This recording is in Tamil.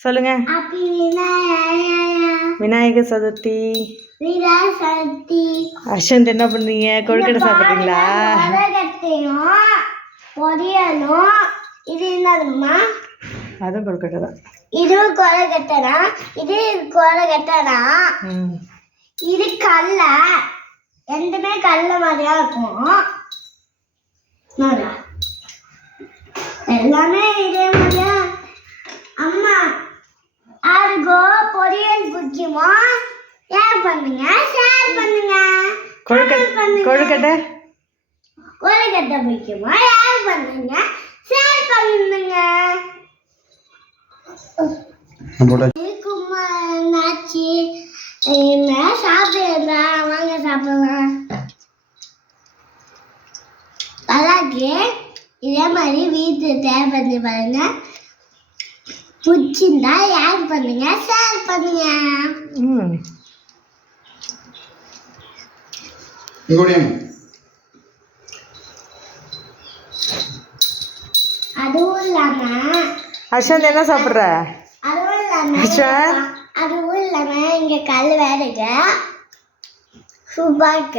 சொல்லுங்க. விநாயகர் சதுர்த்தி. அஸ்வந்த் என்ன பண்றீங்க? கொழுக்கட்டை சாப்பிட்றீங்களா? பொரியலும் இது என்னதுமா அதுவும் கொழுக்கட்டை தான். இது கொலகட்டனா இது கொலகட்டனா ம். இது கல்ல ரெண்டுமே கல்ல மாதிரியா இருக்கும்? எல்லாமே இதே பொரியல் பிடிக்குமோ ஷேர் பண்ணுங்க ஷேர் பண்ணுங்க. கொழுக்கட்டை? கொழுக்கட்டை கொலகட்டை பிடிக்குமோ ஷேர் பண்ணுங்க. ஷேர் பண்ணுங்க வாங்க சாப்பிடலாம். இதே மாதிரி வீட்டு பண்ணி பாருங்க. பிடிச்சிருந்தா யார் பண்ணுங்க ஷேர் பண்ணுங்க. ம். அதுவும் இல்லாம அஸ்வந்த் என்ன சாப்பிட்ற? அதுவும் இல்லாம அச்சா. அதுவும் இல்லாம இங்க கல் வேறுங்க சூப்பாக்க